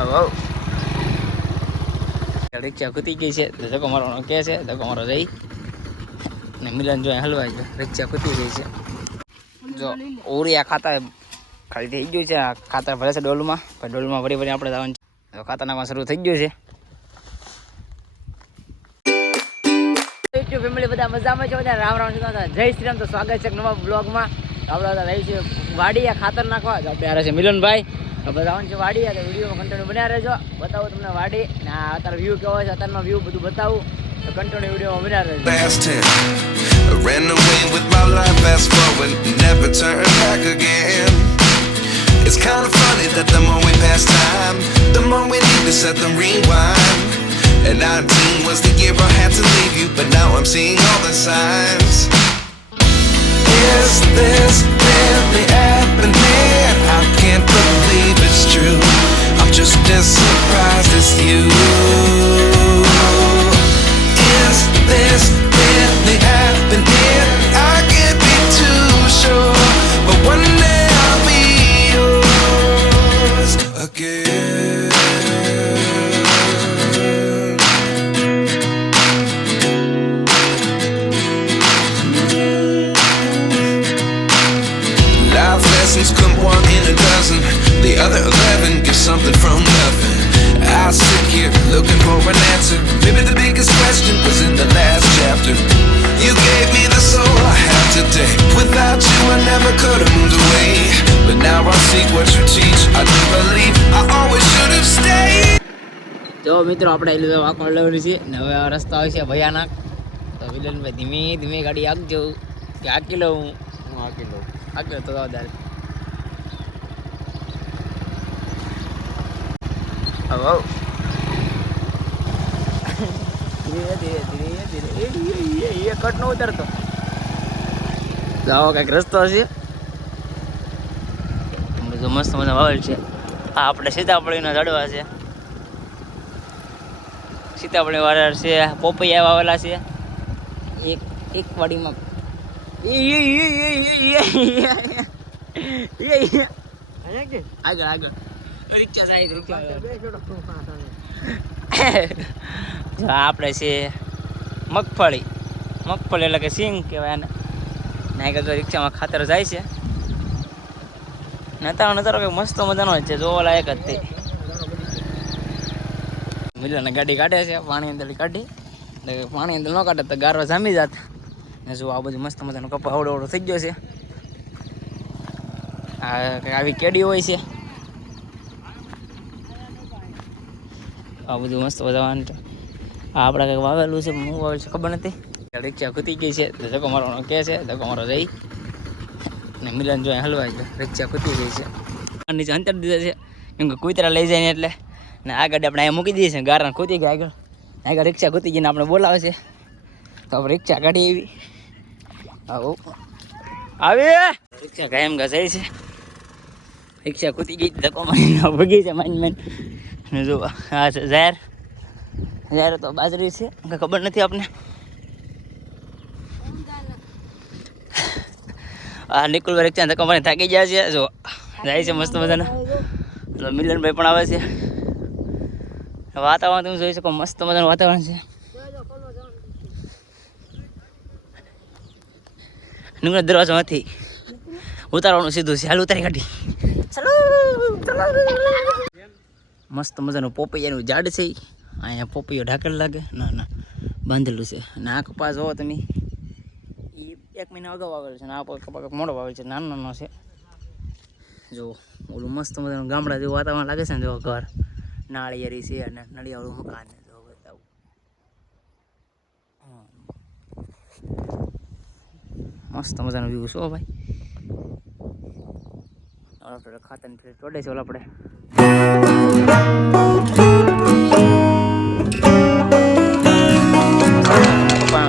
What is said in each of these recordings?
હવે રિક્ષા ખૂતી ગઈ છે તો ધક્કો મારવાનો કે છે, ધક્કો મારો જઈ ને મિલન જો હલવાઈ ગયો, રિક્ષા ખૂતી ગઈ છે. જો ઓરિયા ખાતા ખાલી થઈ ગયું છે. આ ખાતર ભરે છે ડોલમાં, પણ ડોલમાં ભરી ભરી આપણે જવાનું છે. ખાતર નાખવા શરૂ થઈ ગયું છે. યુટ્યુબ ફેમિલી બધા મજામાં છે, બધા રામ રામ જય શ્રી રામ. તો સ્વાગત છે નવા બ્લોગમાં. આપણે રહી છે વાડીયા ખાતર નાખવા. આપણે આ છે મિલનભાઈ, આપણે જવાનું છે વાડીયા. તો વિડીયોમાં કન્ટિન્યુ બન્યા રહેજો, બતાવું તમને વાડી ને અત્યારે વ્યૂ કેવો છે, અત્યારનો વ્યૂ બધું બતાવું. તો કન્ટિન્યુ વિડીયોમાં બન્યા રહેજો. I ran away with my life, fast forward, never turn back again. It's kind of funny that the more we pass time, the more we need to set them rewind. And 19 was the year I had to leave you, but now I'm seeing all the signs. Is this really happening? I can't believe it's true. I'm just as surprised as you. Is this really happening? I can't be too sure, but one day I'll be yours again. Life lessons come one in a dozen, the other 11 give something from nothing. I sit here looking for an answer. Maybe the biggest question was in the last chapter. You gave me the soul I have today. Without you I never could have moved away, but now I see what you teach. I do believe I always should have stayed. જો મિત્રો આપણે વાંકો લેવાની છે ને હવે આ રસ્તો આવે છે ભયાનક. તો વિલનભાઈ ધીમે ધીમે ગાડી આગજો કે આકી લઉં હું આકી લઉં તો વધારે હવે ધીરે ધીરે ધીરે ધીરે એ કટ ન ઉતરતો. આવો કંઈક રસ્તો છે, બધું મસ્ત મજા વાવેલ છે. આ આપણે સીતાફળીના ઝાડવા છે, સીતાફળી વાળા છે, પોપૈયા વાવેલા છે. એક વાડીમાં આગળ આગળ રિક્ષા સાઈડ આપણે છે મગફળી એટલે કે સિંગ કહેવાય ને. ના કે રિક્ષામાં ખાતર જાય છે. નતારો કંઈક મસ્ત મજાનો છે, જોવા લાયક જ તે. મિલને ગાડી કાઢે છે, પાણી અંદર કાઢી એટલે પાણી અંદર ન કાઢે તો ગારવા જામી જાત. ને જો આ બધું મસ્ત મજાનો કપા આવડો થઈ ગયો છે. આ આવી કેડી હોય છે, આ બધું મસ્ત બધાવાનું છે. આ આપણે કંઈક વાવેલું છે, હું વાવેલું છે ખબર નથી. રિક્ષા ખૂતી ગઈ છે તો ધક્કો મારવાનો કે છે, ધક્કો મારો જઈ ને મિલન જો હલવાઈ ગયો, રિક્ષા ખૂતી ગઈ છે. નીચે અંતર દીધા છે કેમ કે કૂતરા લઈ જાય ને એટલે. ને આ ગાડી આપણે અહીંયા મૂકી દઈએ છીએ, ગારા ખૂતી ગઈ આગળ રિક્ષા ખૂતી ગઈને આપણે બોલાવે છે તો આપણે રિક્ષા કાઢી એવી આવું આવી રિક્ષા કાયમ ઘસાઈ છે. રિક્ષા ખૂતી ગઈ, ધક્કો મારીને ભગી છે માન ને જો આ છે ઝાર તો બાજરી છે ખબર નથી આપને. આ નિકુલભાઈ રિક્ષા ધક્કો મારીને થાકી ગયા છે, જો જાય છે મસ્ત મજાના. મિલનભાઈ પણ આવે છે. વાતાવરણ તમે જોઈ શકો, મસ્ત મજાનું વાતાવરણ છે. ડુંગર દરવાજામાંથી ઉતારવાનું સીધું છે, હાલ ઉતારી કાઢી. મસ્ત મજાનું પોપૈયાનું ઝાડ છે. અહીંયા પોપૈયો ઢાકેલ લાગે, ના બાંધેલું છે. અને આ કપાસ જોવો તમે, એ 1 મહિના અગાઉ વાવેલ છે ને આ કપાસ મોડો વાવેલ છે, નાનો છે. જો ઓલું મસ્ત મજાનું ગામડા જેવું વાતાવરણ લાગે છે ને. જો ઘર નાળિયેરી છે અને નળિયાવાળું મકાન ને જો બતાવું. મસ્ત મજાનો વ્યૂ છો ભાઈ. આપણે ખાતર ચોડે છે ઓલા આપણે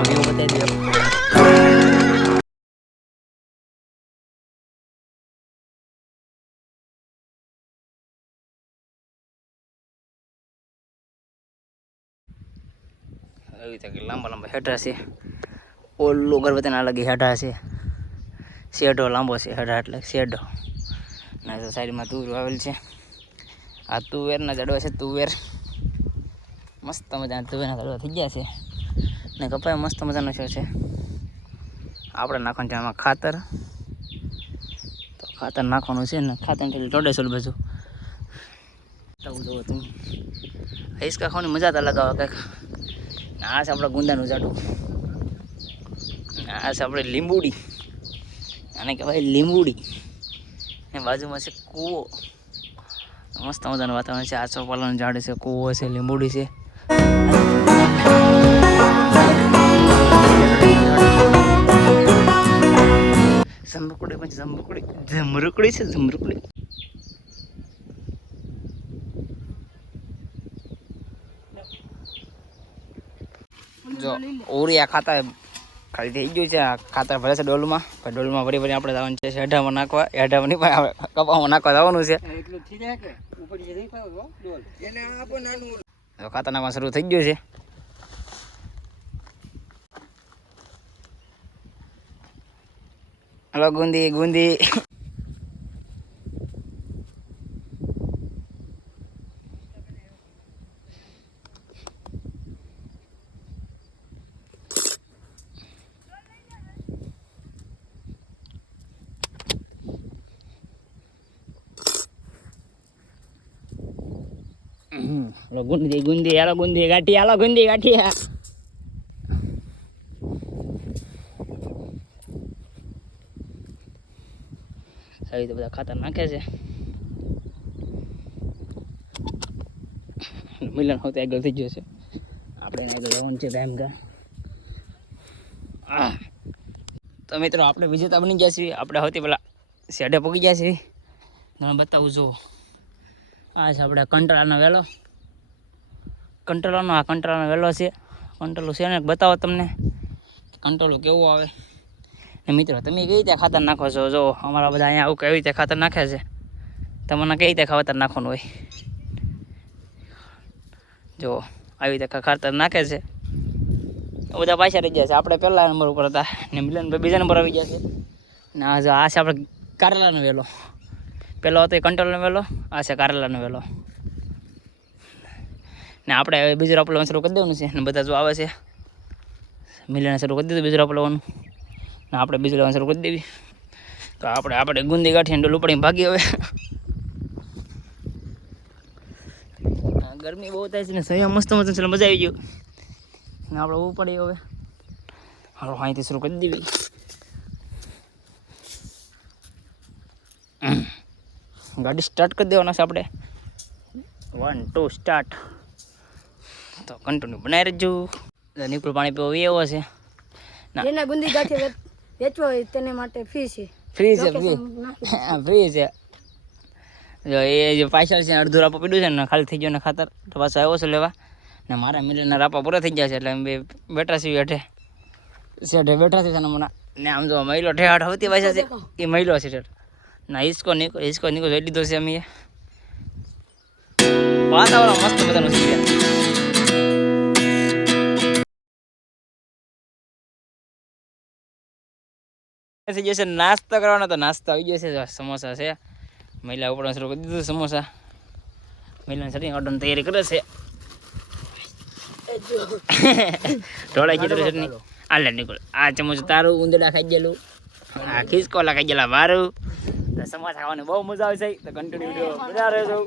વ્યૂ બતાવી દઈએ. એવી રીતે લાંબા હેઠા છે. ઓલું ગરબતી ના લગી હેઠા છે. શેઢો લાંબો છે, હેઠા એટલે શેઢો. ને સાઈડમાં દૂર આવેલ છે. આ તુવેરના ઝાડવા છે, તુવેર મસ્ત મજાના તુવેરના ઝાડવા થઈ ગયા છે ને કપાય મસ્ત મજાનો છે. આપણે નાખવાનું છે આમાં ખાતર, તો ખાતર નાખવાનું છે ને ખાતર ટોડે સોલ બાજુ જોવો તમે હિસકા ખાવાની મજા તો લગાવો કંઈક. આ છે આપણા ગુંદાનું ઝાડું, આ છે આપણે લીંબુડી, આને કહેવાય લીંબુડી. એ બાજુમાં છે કૂવો, મસ્ત મજાનું વાતાવરણ છે. આ ચોપાલાનું ઝાડ છે, કૂવો છે, લીંબુડી છે. જમરૂકડી પછી જમરૂકડી છે, જમરૂકડી. જો ઓરિયા ખાતર ખાલી થઈ ગયું છે. આ ખાતર ભરે છે ડોલમાં, પછી ડોલમાં ભરી ભરી આપણે જવાનું છે હેઠામાં નાખવા. હેઠામાં નહીં પણ કપામાં નાખવા જવાનું છે. ખાતર નાખવા શરૂ થઈ ગયું છે. હલો ગુંદી ગુંદી. હલો ગુંદી ગુંદી, હાલો ગુંદી ગાંઠી, હાલો ગુંદી ગાંઠી. સારી રીતે બધા ખાતર નાખે છે. મિલન હોતે આગળ થઈ ગયો છે. આપણે આગળ જવાનું છે ટાઈમ કા. તો મિત્રો આપણે વિજેતા બની ગયા છીએ. આપણે હોતી પેલા શેડે પગી ગયા છીએ. તમે બતાવું જો, આ છે આપણે કંટોલાનો વેલો. કંટોલાનો વેલો છે. કંટોલું છે ને બતાવો તમને કંટોલું કેવું આવે. ને મિત્રો તમે કઈ રીતે ખાતર નાખો છો? જો અમારા બધા અહીંયા આવું કેવી રીતે ખાતર નાખે છે, તમને કઈ રીતે ખાતર નાખવાનું હોય. જો આવી રીતે ખાતર નાખે છે. બધા પાછા રહી ગયા છે. આપણે પહેલા નંબર ઉપર હતા ને મિલનભાઈ બીજા નંબર આવી ગયા છે. ને આ જો આ છે આપણે કારેલાનો વેલો. પહેલો હતો એ કંટ્રોલનો વેલો, આ છે કારેલાનો વેલો. ને આપણે હવે બીજું રોપવાનું શરૂ કરી દેવાનું છે. ને બધા જો આવે છે, મિલને શરૂ કરી દીધું બીજું રોપવાનું. ને આપણે બીજું લેવાનું શરૂ કરી દેવી. તો આપણે ગુંદી ગાંઠીને ડોલું પડીને ભાગી. હવે ગરમી બહુ થાય છે ને સહી મસ્ત મસ્ત છે, મજા આવી ગયું. ને આપણે ઉપડી હવે હાલો અહીંથી શરૂ કરી દેવી. ગાડી સ્ટાર્ટ કરી દેવાના છે આપણે. 1 2 સ્ટાર્ટ. તો કન્ટિન્યુ બનાવી રહેજો. નીકળું પાણી પીવો એવો છે. જેને ગુંદી ગાંઠી વેચવો હોય તેને માટે ફ્રી છે. ફ્રી છે, ફ્રી છે. જો એ જે પાછળ છે અડધું રાપા પીડ્યું છે ને ખાલી થઈ ગયો ને ખાતર, તો પાછો આવ્યો છે લેવા. ને મારા મિલના રાપા પૂરા થઈ ગયા છે એટલે અમે બે બેઠા છીએ હેઠે. શેઠે બેઠા છે મને. ને આમ જો મહિલો ઠેહાટ હોતી પાછા છે એ મહિલો છે શેઠ. ના હિસકો નીકો જોઈ લીધો છે અમે. વાતાવરણ મસ્ત બધાનું છે. થઈ જશે નાસ્તો કરવાનો, તો નાસ્તો આવી જશે. સમોસા છે, મહિલા ઉપર શરૂ કરી દીધું સમોસા. મહિલાની ચટણી ઓર્ડરની તૈયારી કરે છે. ઢોળાઈ ગયું ચટણી. આલે નીકળ. આ ચમચ તારું, ઉંદડા ખાઈ ગયેલું, આ ખિસકોલા ખાઈ ગયેલા મારું. સમોસા ખાવાની બહુ મજા આવે છે. તો કન્ટિન્યુ વિડીયો બધા રહેજો.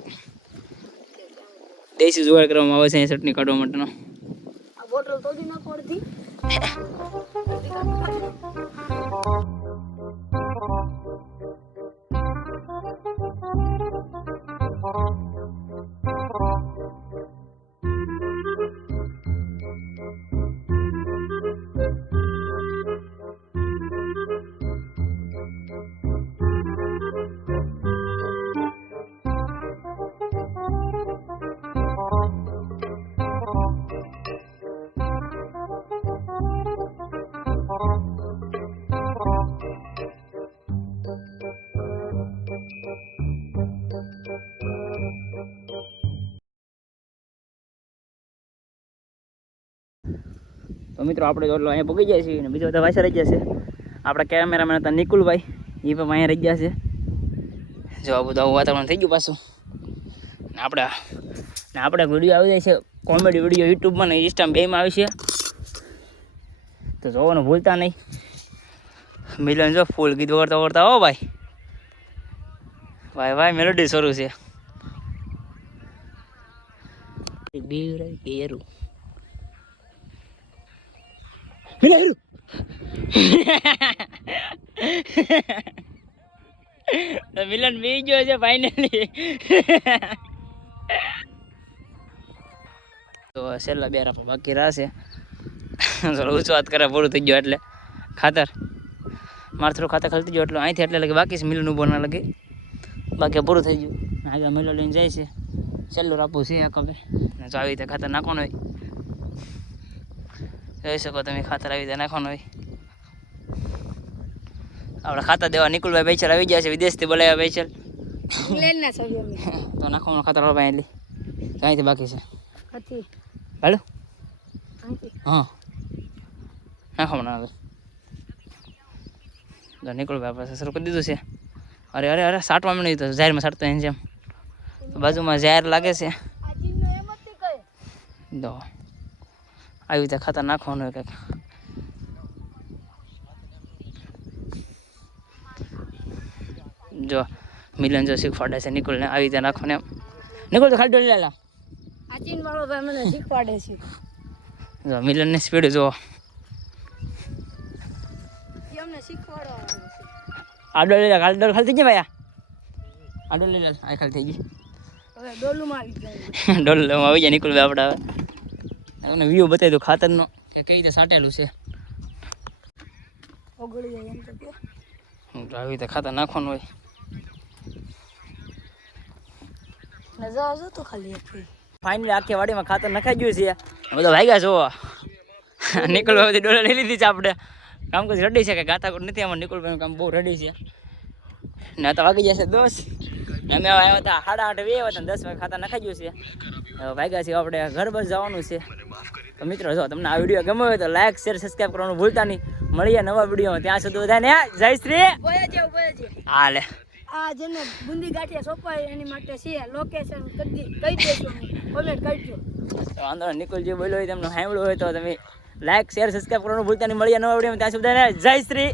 દેશી જુગાડ કરવામાં આવે છે ચટણી કાઢવા માટેનો. આ બોટલ તોડી નાખો અડધી. તો મિત્રો આપણે તો અહીંયા પગી જાય છીએ અને બીજા બધા પાછા રહી ગયા છે. આપણા કેમેરામેન હતા નિકુલભાઈ, એ પણ અહીંયા રહી ગયા છે. જો આ બધું આવું વાતાવરણ થઈ ગયું પાછું. આપણે વિડીયો આવી જાય છે કોમેડી વિડીયો યુટ્યુબમાં ને ઇન્સ્ટામાં બેમાં આવી છે તો જોવાનું ભૂલતા નહીં. મિલન જો ફૂલ ગીત વગરતા વગરતા હો ભાઈ ભાઈ ભાઈ મેલોડી શરૂ છે. મિલન બી ગયો છે ફાઇનલી. તો છેલ્લા બે રાપા બાકી રહેશે. થોડું ઊંચો વાત કરે પૂરું થઈ ગયો એટલે ખાતર મારે થોડું ખાતર ખલતી ગયો એટલે અહીંથી એટલે લગે બાકી છે મિલન ઊભો ના લગે બાકી પૂરું થઈ ગયું. આગળ મિલો લઈને જાય છે છેલ્લું રાપું છે આ ખબર જો આવી રીતે ખાતર નાખવાનું હોય જોઈ શકો તમે ખાતર આવી રીતે નાખવાનું હોય. આપણે ખાતર દેવા નિકુલભાઈ પૈસા આવી ગયા છે વિદેશથી બોલાવ્યા પૈસા ઇંગ્લેન્ડના સભ્ય અમે તો નાખવાનું ખાતર હળવા એટલી અહીંથી બાકી છે હતી હાલો અહીંથી હા નાખવાનું આવે તો નિકુલભાઈ પાસે શરૂ કરી દીધું છે. અરે અરે અરે સાટવા નહીં તો જાહેરમાં સાટતો એની જેમ બાજુમાં જાહેર લાગે છે આ ચીનનો એમ જ કહે તો આવી રીતે ખાતર નાખવાનું હોય કંઈક. જો મિલન જો શીખવાડે છે નિકુલને આવી રીતે નાખવાનું એમ. નિકુલ તો ખાલી ડોલી લેલા. આ ચીન વાળો ભાઈ મને શીખવાડે છે. જો મિલનની સ્પીડ જો એ અમને શીખવાડવા આવે છે. આ ડોલી લે ખાલી ડોલ ખાલી થઈ ગઈ ભાઈ આ ડોલી લે આ ખાલી થઈ ગઈ હવે ડોલુમાં આવી જાય ડોલ આવી જાય નિકુલભાઈ આપણે હવે અને વ્યૂ બતાવી દો ખાતરનો કે કઈ રીતે સાટેલું છે. ઓગળી જાય એમ તો કે આવી રીતે ખાતર નાખવાનું હોય. નજા આવજો તો ખાલી એક ફાઇનલી આખી વાડીમાં ખાતર નખાઈ ગયું છે. બધા ભાગ્યા જોવા નિકુલભાઈ બધી ડોલા લઈ લીધી છે. આપણે કામ કરી રેડી છે કે ગાતાકોટ નથી આમાં નિકુલભાઈનું કામ બહુ રેડી છે ને તો વાગી જશે 10 અમે આવ્યા હતા 8:30 આવ્યા હતા 10 વાગે ખાતર નખાઈ ગયું છે. હવે ભાગ્યા છે આપણે ઘર બસ જવાનું છે. તો મિત્રો જો તમને આ વિડીયો ગમ્યો હોય તો લાઈક શેર સબસ્ક્રાઈબ કરવાનું ભૂલતા નહીં. મળીએ નવા વિડીયો ત્યાં સુધી બધાને જય શ્રી બોયા છે હાલે. આ જેને બુંદી ગાંઠિયા સોંપાય એની માટે છે લોકેશન કહી દેજો કોમેન્ટ કરજો. વાંધો નહીં નિકુલ જે બોલ્યો હોય તમને સાંભળ્યું હોય તો તમે લાઈક શેર સબસ્ક્રાઈબ કરવાનું ભૂલતા નહીં. મળીએ નવા વિડીયો ત્યાં સુધી બધાને જય શ્રી